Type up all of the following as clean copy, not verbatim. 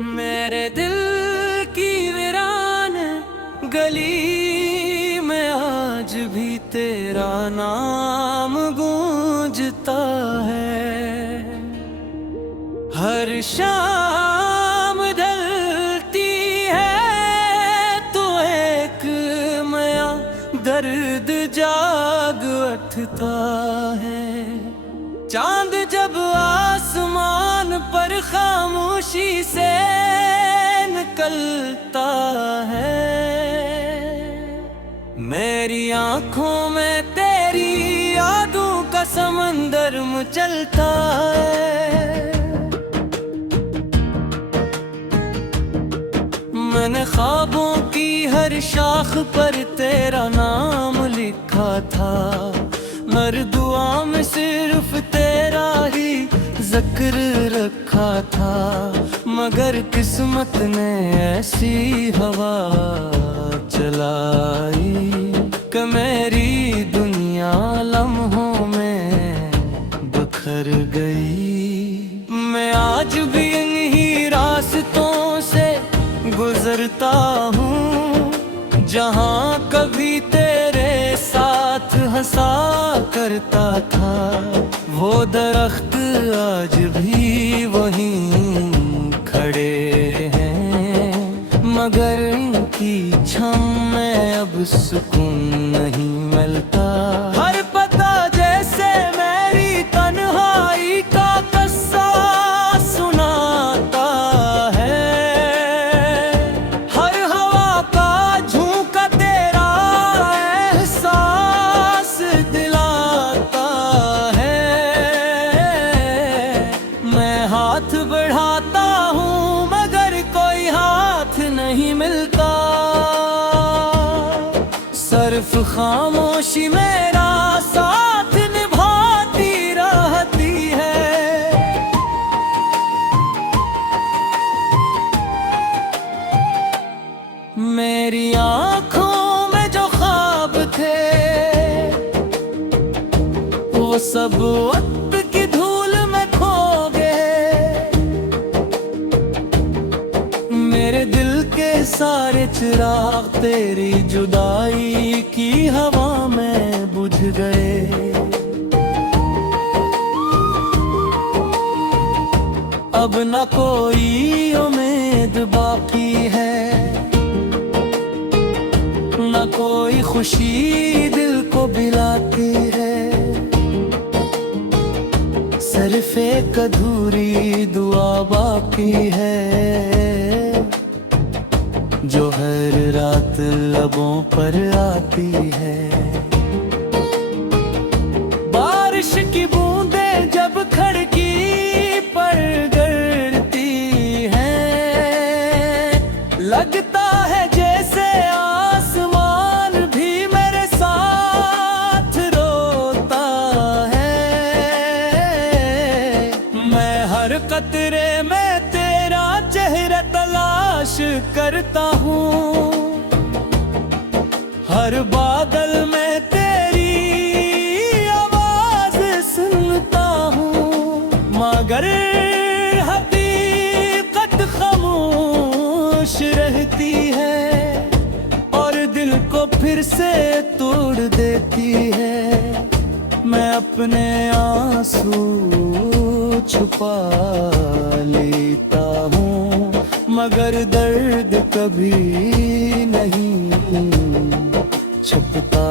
मेरे दिल की वीरान गली में आज भी तेरा नाम गूंजता है। हर शाम ढलती है तो एक नया दर्द जाग उठता है। चांद जब आसमान पर खामोशी से निकलता है, मेरी आंखों में तेरी यादों का समंदर मचलता है। मैंने ख्वाबों की हर शाख पर तेरा नाम लिखा था, हर दुआ में सिर्फ तेरा ही जिक्र रखा था। मगर किस्मत ने ऐसी हवा चलाई कि मेरी दुनिया लम्हों में बिखर गई। मैं आज भी इन्हीं रास्तों से गुजरता हूँ, जहाँ कभी तेरे साथ हंसा करता था। वो दरख्त आज भी वहीं खड़े हैं, मगर इनकी छांव में अब सुकून नहीं मिलता। हर पता जैसे मेरी तन्हाई का किस्सा सुनाता है, हर हवा का झोंका तेरा एहसास दिलाता है। मैं हाथ बढ़ाता हूँ मगर कोई हाथ नहीं मिलता। सिर्फ खामोशी मेरा साथ निभाती रहती है। मेरी आंखों में जो ख्वाब थे वो सब वक्त की धूल में खो गए। मेरे दिल के सारे चिराग तेरी जुदाई की हवा में बुझ गए। अब न कोई उम्मीद बाकी है, न कोई खुशी दिल को बिलाती है। सिर्फ एक अधूरी दुआ बाकी है, जो हर रात लबों पर आती है। बारिश की बूंदें जब खिड़की पर गिरती हैं, लगता है जैसे आसमान भी मेरे साथ रोता है। मैं हर कतरे में तेरा चेहरा तलाश करता हूँ, हर बादल में तेरी आवाज सुनता हूँ। मगर हकीकत खामोश रहती है और दिल को फिर से तोड़ देती है। मैं अपने आंसू छुपा लेता हूँ, मगर दर्द कभी नहीं छुपता।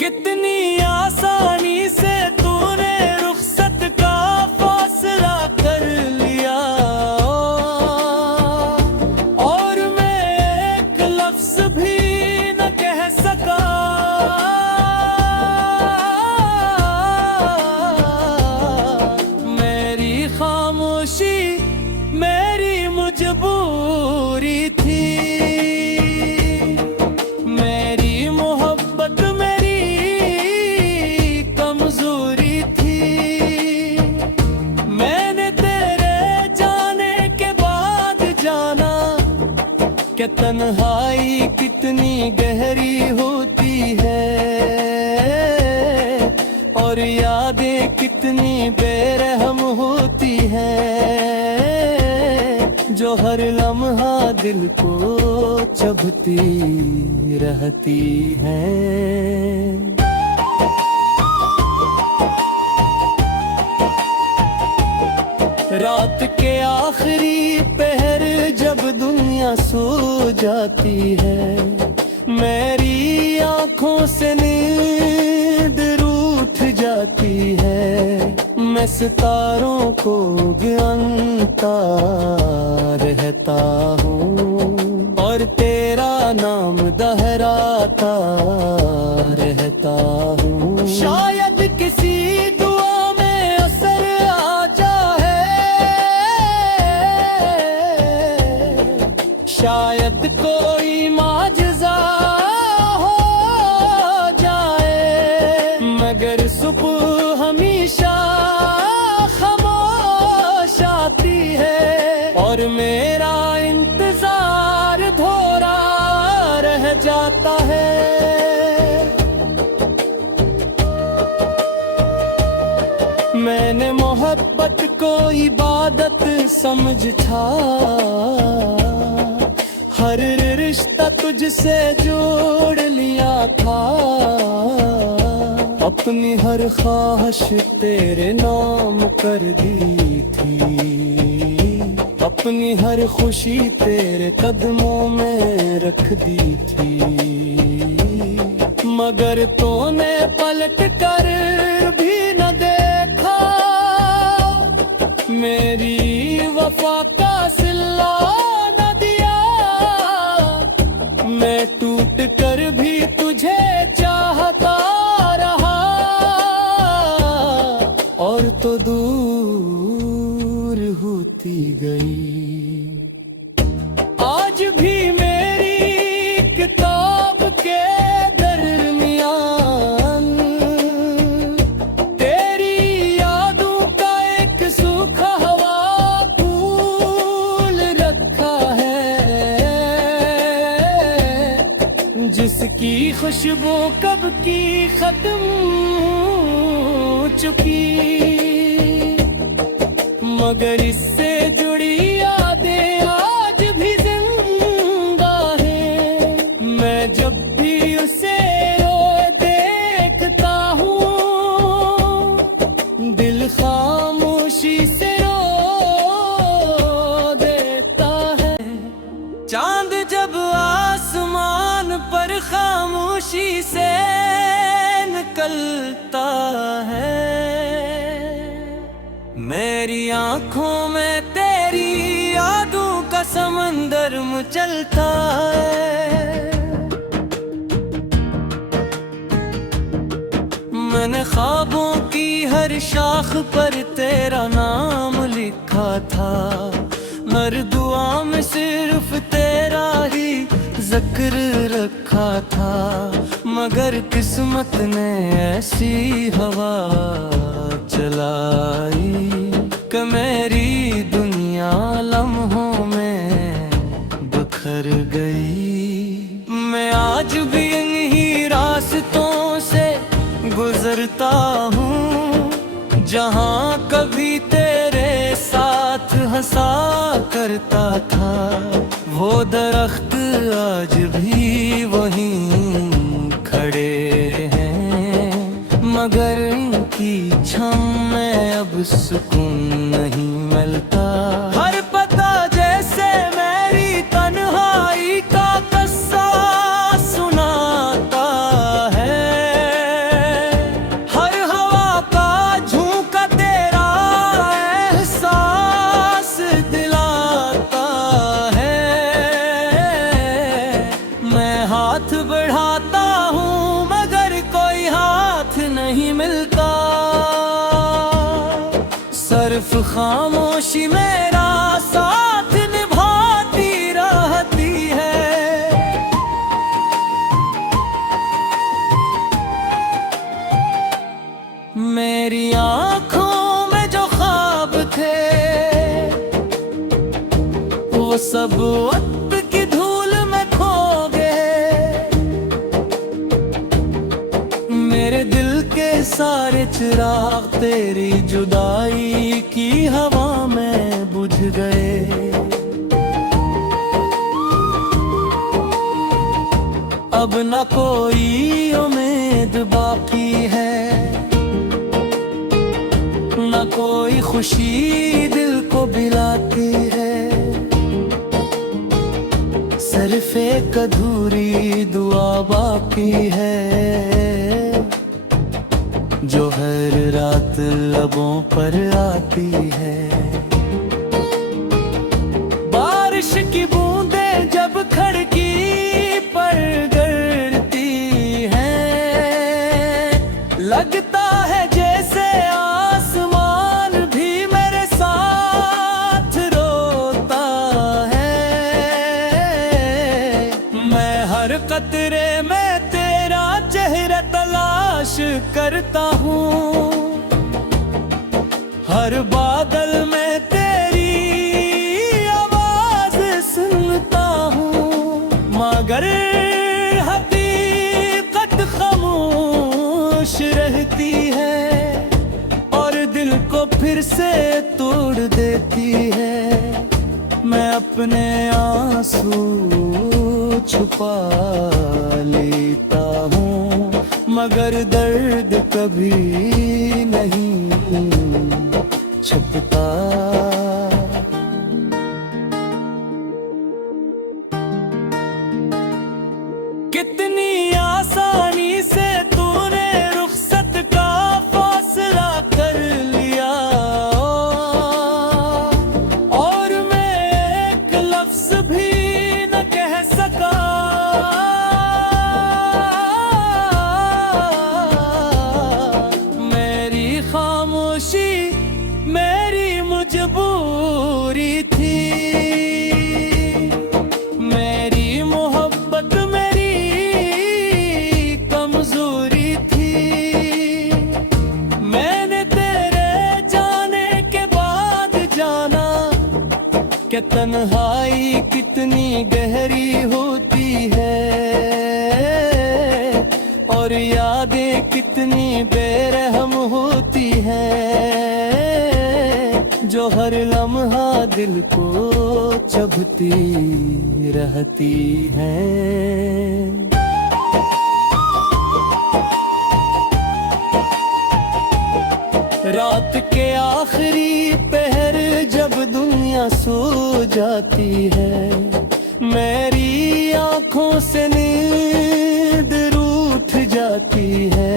कितनी आसानी से तूने रुखसत का फैसला कर लिया, और मैं एक लफ्ज भी न कह सका। मेरी खामोशी मेरी मजबूरी थी, मेरी मोहब्बत मेरी कमजोरी थी। मैंने तेरे जाने के बाद जाना कि तन्हाई कितनी गहरी होती है, और और यादें कितनी बेरहम होती हैं, जो हर लम्हा दिल को चुभती रहती हैं। रात के आखिरी पहर जब दुनिया सो जाती है, मेरी आँखों से नींद रूठ जाती है। मैं सितारों को गिनता रहता हूँ और तेरा नाम दोहराता रहता हूँ। शायद किसी दुआ में असर आ जाए, शायद कोई माजज़ा हो जाए, मगर सुबह हमेशा खामोश आती है और मेरा इंतजार धोरा रह जाता है। मैंने मोहब्बत को इबादत समझ था, हर रिश्ता तुझसे जोड़ लिया था। अपनी हर ख्वाहिश तेरे नाम कर दी थी, अपनी हर खुशी तेरे कदमों में रख दी थी, मगर तूने पलट कर भी न देखा। मेरी वफा का सिला न दिया, मैं टूट कर भी तुझे चाहता रहा और तो दूर होती गई। आज भी मेरी किताब के दरमियान तेरी यादों का एक सूखा हवा फूल रखा है, जिसकी खुशबू कब की खत्म चुकी, मगर इससे जुड़ी यादें आज भी जिंदा हैं। मैं जब भी उसे रोए देखता हूँ, दिल खामोशी से रो देता है। चांद जब आसमान पर खामोशी से निकलता है, मेरी आँखों में तेरी यादों का समंदर मचलता है। मैंने ख्वाबों की हर शाख पर तेरा नाम लिखा था, हर दुआ में सिर्फ तेरा ही जिक्र रखा था, मगर किस्मत ने ऐसी हवा चलाई कि मेरी दुनिया लम्हों में बखर गई। मैं आज भी इन्हीं रास्तों से गुजरता हूँ, जहाँ कभी तेरे साथ हंसा करता था। वो दरख्त आज भी वहीं खड़े हैं, मगर इनकी छाँव में अब सुकून नहीं मिलता। हर पता जैसे मेरी तन्हाई का किस्सा सुनाता है, हर हवा का झोंका तेरा एहसास दिलाता है। मैं हाथ बढ़ाता हूँ मगर कोई हाथ नहीं मिलता, सिर्फ खामोशी मेरा साथ निभाती रहती है। मेरी आँखों में जो ख्वाब थे वो सब वक्त की धूल में खो गए। मेरे मेरे दिल के सारे चिराग तेरी जुदाई की हवा में बुझ गए। अब न कोई उम्मीद बाकी है, न कोई खुशी दिल को बिलाती है। सिर्फ एक अधूरी दुआ बाकी है, जो हर रात लबों पर आती है। बारिश की बूंदें जब खिड़की पर गिरती हैं, लगता है जैसे आसमान भी मेरे साथ रोता है। मैं हर कतरे में तेरा चेहरा तलाश करता हूँ, हर बादल में तेरी आवाज सुनता हूँ। मगर हकीकत खामोश रहती है और दिल को फिर से तोड़ देती है। मैं अपने आंसू छुपा लेता हूँ, मगर दर्द कभी नहीं छुपता। कितनी आसानी से तूने रुखसत का फैसला कर लिया, और मैं एक लफ्ज भी न कह सका। मेरी खामोशी मेरी मजबूरी थी, मेरी मोहब्बत मेरी कमजोरी थी। मैंने तेरे जाने के बाद जाना कि तन्हाई कितनी गहरी होती है, और यादें कितनी बेरहम होती हैं, जो हर लम्हा दिल को चुभती रहती हैं। रात के आखिरी पहर जब दुनिया सो जाती है, मेरी आंखों से नींद रूठ जाती है।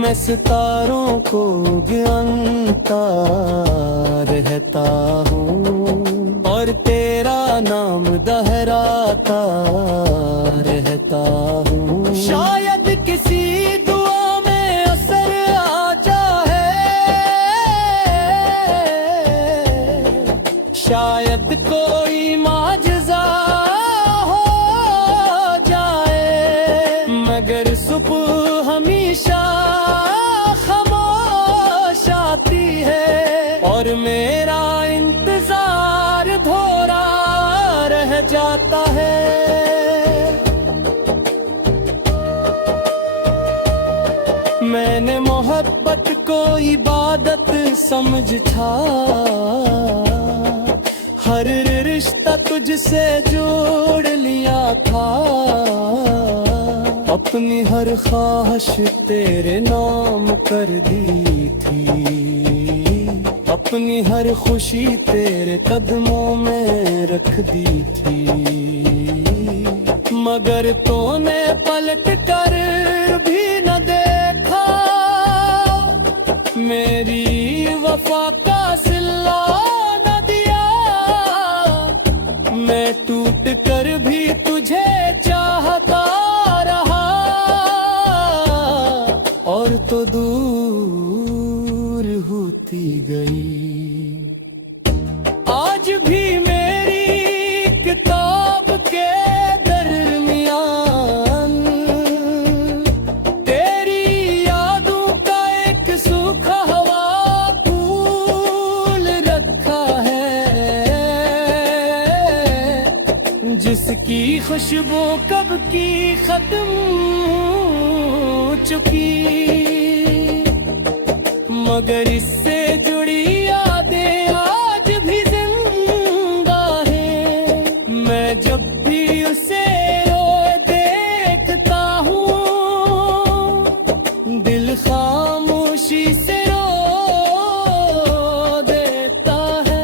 मैं सितारों को गिनता रहता हूँ, और तेरा नाम दोहराता रहता हूँ। शायद किसी दुआ में असर आ जाए, शायद कोई माजज़ा हो जाए, मगर सुबह हमेशा खामोश आती है, और मेरा इंतजार धोरा रह जाता है। मैंने मोहब्बत को इबादत समझ था, हर रिश्ता तुझसे जोड़ लिया था। अपनी हर ख्वाहिश तेरे नाम कर दी थी, अपनी हर खुशी तेरे कदमों में रख दी थी। मगर तूने पलट कर भी न देखा, मेरी वफा का सिला न दिया। मैं टूट कर भी तुझे चाहता रहा, और तो दूर होती गई। आज भी मेरी किताब के दरमियान तेरी यादों का एक सूखा हवा फूल रखा है, जिसकी खुशबू कब की खत्म चुकी, मगर इससे जुड़ी यादें आज भी जिंदा है। मैं जब भी उसे रोए देखता हूँ, दिल खामोशी से रो देता है।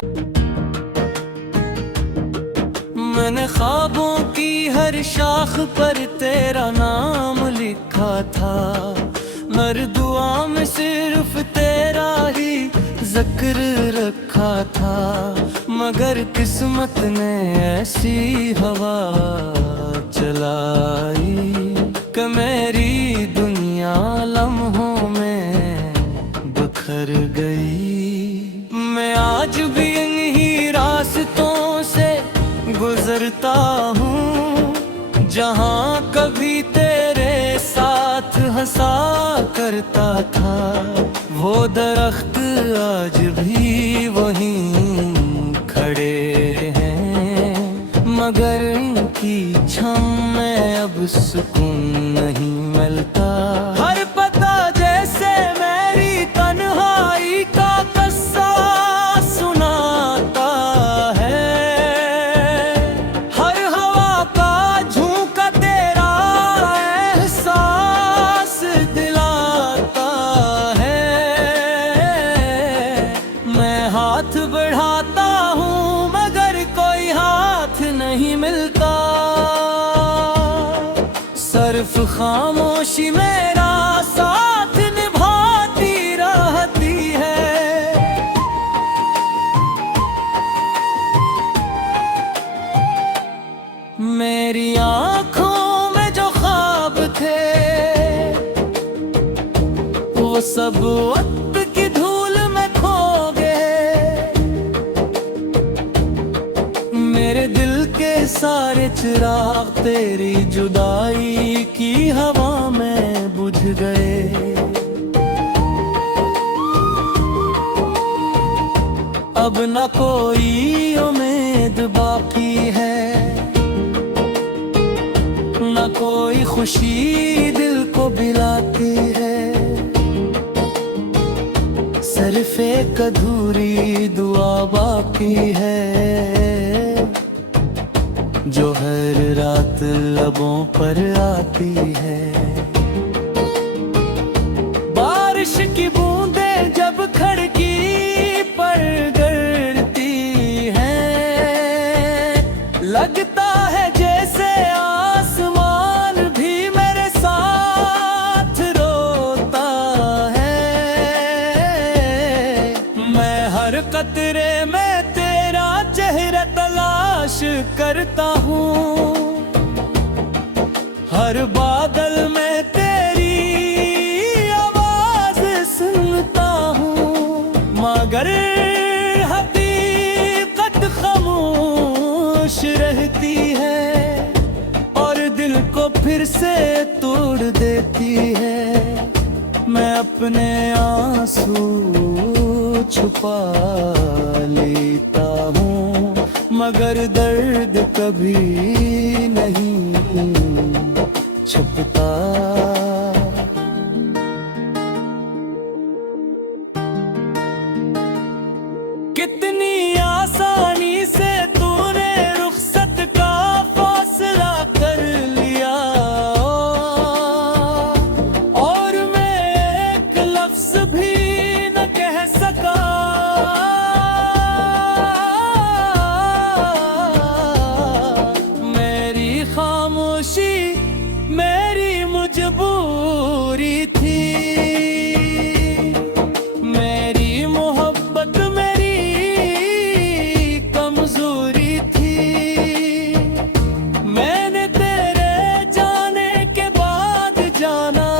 मैंने ख्वाबों की हर शाख पर तेरा नाम लिखा था, हर दुआ में सिर्फ तेरा ही जिक्र रखा था। मगर किस्मत ने ऐसी हवा चलाई कि मेरी दुनिया लम्हों में बिखर गई। मैं आज भी इन्हीं रास्तों से गुजरता हूँ, जहाँ कभी तेरे साथ हंसा करता था। वो दरख्त आज भी वहीं खड़े हैं, मगर इनकी छाँव में अब सुकून नहीं मिलता। हर पता जैसे मेरी तन्हाई का किस्सा सुनाता है, हर हवा का झोंका तेरा एहसास दिलाता है। मैं हाथ बढ़ाता हूँ मगर कोई हाथ नहीं मिलता, सिर्फ खामोशी मेरा साथ निभाती रहती है। मेरी आँखों में जो ख्वाब थे वो सब वक्त की धूल में खो गए। मेरे दिल के सारे चिराग तेरी जुदाई की हवा में बुझ गए। अब न कोई उम्मीद बाकी है, न कोई खुशी दिल को बिलाती है। सिर्फ एक अधूरी दुआ बाकी है, जो हर रात लबों पर आती है। बारिश की बूंदें जब खिड़की पर गिरती हैं, लगता है जैसे आसमान भी मेरे साथ रोता है। मैं हर कतरे में तेरा चेहरा तलाश करता हूँ, हर बादल में तेरी आवाज सुनता हूँ। मगर हकीकत खामोश रहती है और दिल को फिर से तोड़ देती है। मैं अपने आंसू छुपा लेता हूँ, मगर दर्द कभी नहीं छुपता। कितनी आसानी से तूने रुखसत का फैसला कर लिया, और मैं एक लफ्ज भी न कह सका। मेरी खामोशी मेरी मजबूरी थी, मेरी मोहब्बत मेरी कमजोरी थी। मैंने तेरे जाने के बाद जाना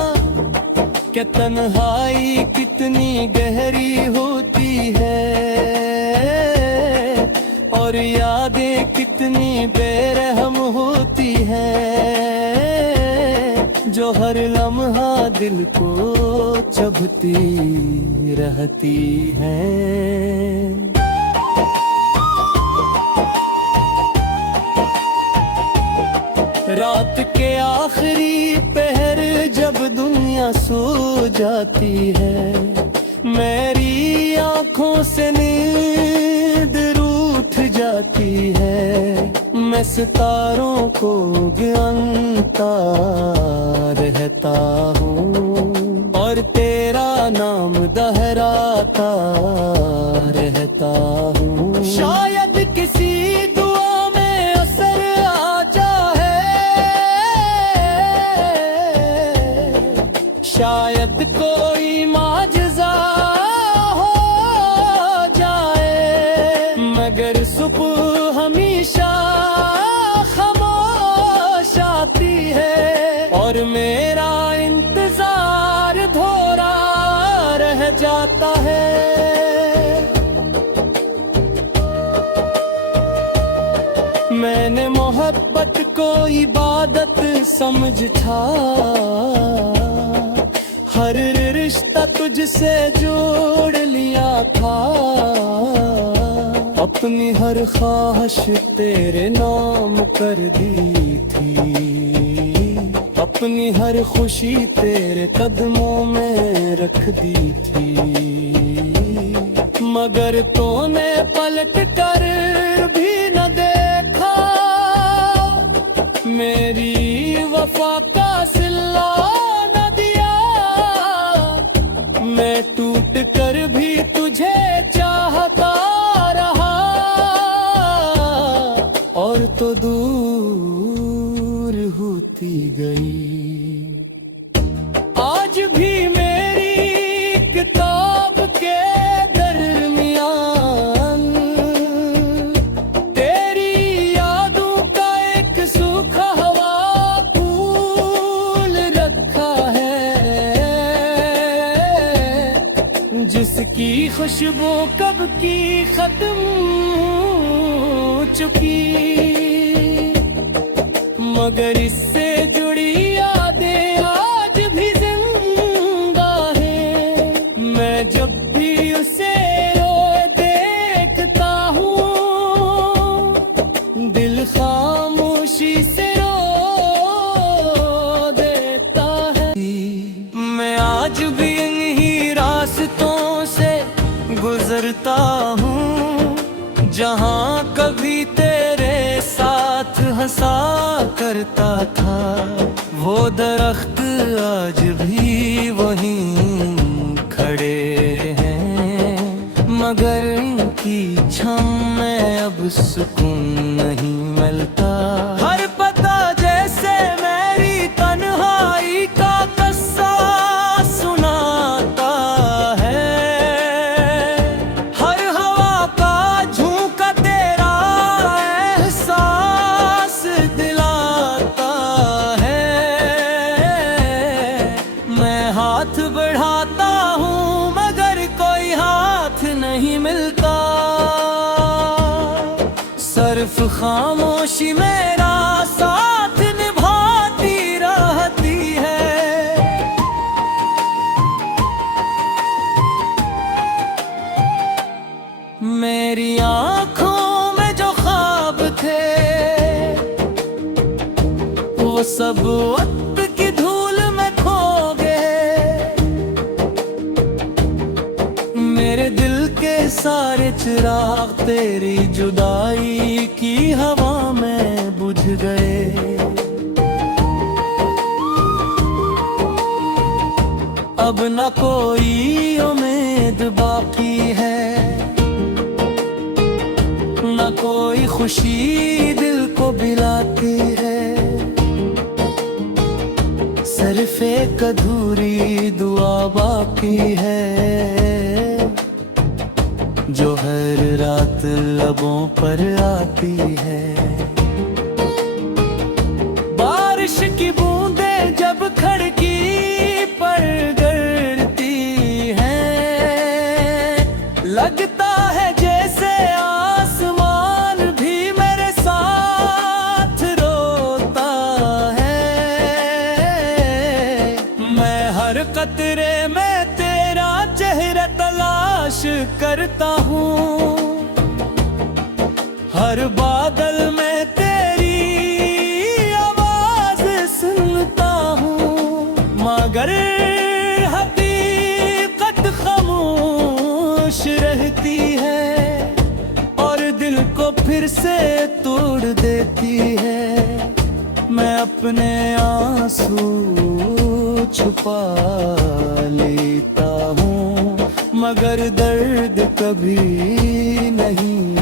कि तन्हाई कितनी गहरी होती है, और यादें कितनी बेरहम होती हैं, जो हर लम्हा दिल को चुभती रहती हैं। रात के आखिरी पहर जब दुनिया सो जाती है। मेरी आंखों से नींद रूठ जाती है। मैं सितारों को गिनता रहता हूँ और तेरा नाम दोहराता रहता हूँ। शायद किसी दुआ में असर आ जाए, शायद कोई माजज़ा हो जाए, मगर सुबह हमेशा खामोश आती है और मेरा इंतजार अधूरा रह जाता है। मैंने मोहब्बत को इबादत समझ था, हर रिश्ता तुझसे जोड़ लिया था। अपनी हर ख्वाहिश तेरे नाम कर दी थी, अपनी हर खुशी तेरे कदमों में रख दी थी। मगर तूने पलट कर भी न देखा, मेरी वफा का सिला न दिया। मैं टूट कर भी तुझे चाहता रहा और तो दूर होती गई। आज भी मेरी किताब के दरमियान तेरी यादों का एक सूखा हवा फूल रखा है, जिसकी खुशबू कब की खत्म हो चुकी। मगर इससे जुड़ी यादें आज भी जिंदा है। मैं जब भी उसे रोए देखता हूँ, दिल खामोशी से रो देता है। मैं आज भी इन्हीं रास्तों से गुजरता हूँ, जहाँ कभी तेरे साथ हंसा करता था। वो दरख्त आज भी वहीं खड़े हैं, मगर उनकी छाँव में अब सुकून नहीं मिलता। हर पता जैसे मेरी तन्हाई का किस्सा सुनाता है, हर हवा का झोंका तेरा एहसास दिलाता है। मैं हाथ बढ़ाता हूँ मगर कोई हाथ नहीं मिलता, सिर्फ खामोशी मेरा साथ निभाती रहती है। मेरी आँखों में जो ख्वाब थे, वो सब वक्त की धूल में खो गए। मेरे दिल के सारे चिराग तेरी जुदाई की हवा में बुझ गए। अब न कोई उम्मीद बाकी है, न कोई खुशी दिल को बिलाती है। सिर्फ एक अधूरी दुआ बाकी है, जो हर रात लबों पर आती है। बारिश की बूंदें जब खिड़की पर गिरती हैं, लगता है जैसे आसमान भी मेरे साथ रोता है। मैं हर कतरे में तेरा चेहरा तलाश करता हूँ, हर बादल में तेरी आवाज सुनता हूँ। मगर फिर से तोड़ देती है। मैं अपने आंसू छुपा लेता हूँ, मगर दर्द कभी नहीं